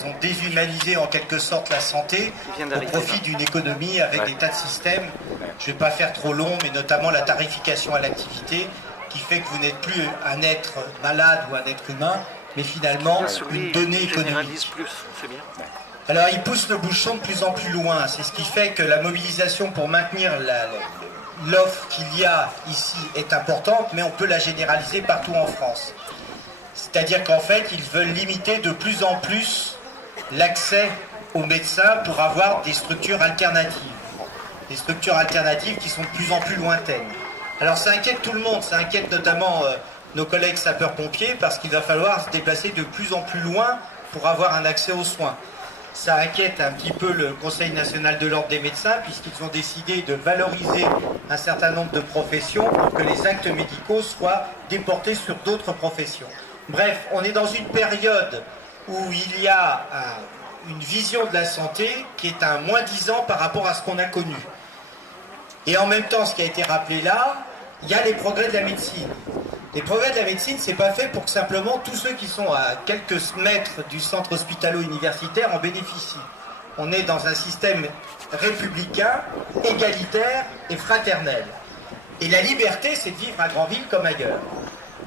ils ont déshumanisé en quelque sorte la santé au profit d'une économie avec des tas de systèmes. Je ne vais pas faire trop long, mais notamment la tarification à l'activité, qui fait que vous n'êtes plus un être malade ou un être humain, mais finalement une donnée économique. Alors il pousse le bouchon de plus en plus loin, c'est ce qui fait que la mobilisation pour maintenir l'offre qu'il y a ici est importante, mais on peut la généraliser partout en France. C'est-à-dire qu'en fait, ils veulent limiter de plus en plus l'accès aux médecins pour avoir des structures alternatives. Des structures alternatives qui sont de plus en plus lointaines. Alors ça inquiète tout le monde, ça inquiète notamment nos collègues sapeurs-pompiers parce qu'il va falloir se déplacer de plus en plus loin pour avoir un accès aux soins. Ça inquiète un petit peu le Conseil national de l'ordre des médecins puisqu'ils ont décidé de valoriser un certain nombre de professions pour que les actes médicaux soient déportés sur d'autres professions. Bref, on est dans une période où il y a une vision de la santé qui est un moins-disant par rapport à ce qu'on a connu. Et en même temps, ce qui a été rappelé là, il y a les progrès de la médecine. Les progrès de la médecine, c'est pas fait pour que simplement tous ceux qui sont à quelques mètres du centre hospitalo-universitaire en bénéficient. On est dans un système républicain, égalitaire et fraternel. Et la liberté, c'est de vivre à Granville comme ailleurs.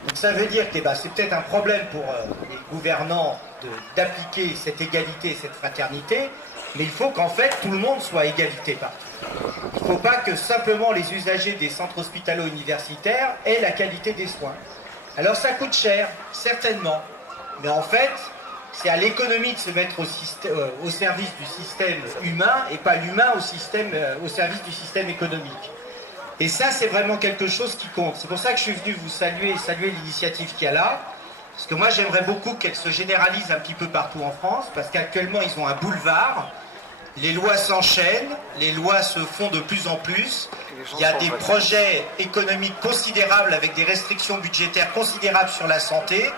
Donc ça veut dire que c'est peut-être un problème pour les gouvernants d'appliquer cette égalité et cette fraternité, mais il faut qu'en fait tout le monde soit à égalité partout. Il ne faut pas que simplement les usagers des centres hospitalo-universitaires aient la qualité des soins. Alors ça coûte cher, certainement, mais en fait c'est à l'économie de se mettre au service du système humain et pas l'humain au service du système économique. Et ça, c'est vraiment quelque chose qui compte. C'est pour ça que je suis venu vous saluer l'initiative qu'il y a là. Parce que moi, j'aimerais beaucoup qu'elle se généralise un petit peu partout en France. Parce qu'actuellement, ils ont un boulevard. Les lois s'enchaînent. Les lois se font de plus en plus. Il y a des projets économiques considérables avec des restrictions budgétaires considérables sur la santé.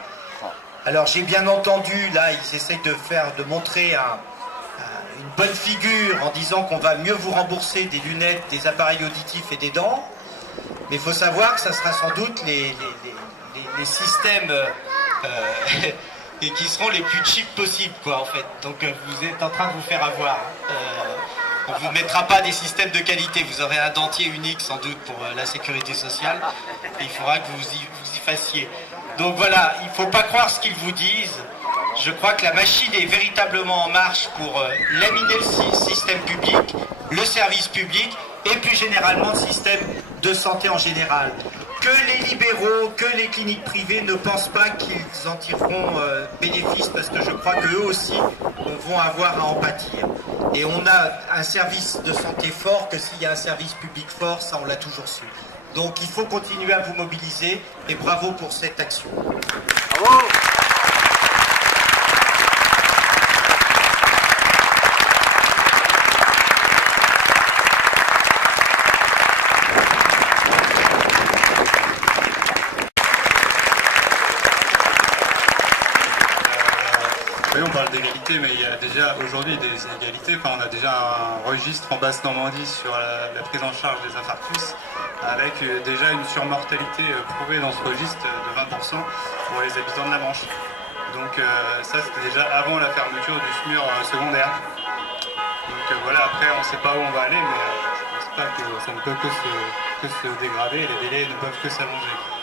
Alors, j'ai bien entendu, là, ils essayent de montrer une bonne figure en disant qu'on va mieux vous rembourser des lunettes, des appareils auditifs et des dents. Mais il faut savoir que ça sera sans doute les systèmes et qui seront les plus cheap possibles, quoi, en fait. Donc vous êtes en train de vous faire avoir. On ne vous mettra pas des systèmes de qualité. Vous aurez un dentier unique sans doute pour la sécurité sociale. Et il faudra que vous y fassiez. Donc voilà, il ne faut pas croire ce qu'ils vous disent. Je crois que la machine est véritablement en marche pour laminer le système public, le service public et plus généralement le système de santé en général. Que les libéraux, que les cliniques privées ne pensent pas qu'ils en tireront bénéfice parce que je crois qu'eux aussi vont avoir à en pâtir. Et on a un service de santé fort que s'il y a un service public fort, ça on l'a toujours su. Donc il faut continuer à vous mobiliser et bravo pour cette action. Bravo. Oui, on parle d'égalité, mais il y a déjà aujourd'hui des inégalités. Enfin, on a déjà un registre en Basse-Normandie sur la prise en charge des infarctus, avec déjà une surmortalité prouvée dans ce registre de 20% pour les habitants de la Manche. Donc ça, c'était déjà avant la fermeture du SMUR secondaire. Donc voilà, après, on ne sait pas où on va aller, mais je ne pense pas que ça ne peut que se dégrader et les délais ne peuvent que s'allonger.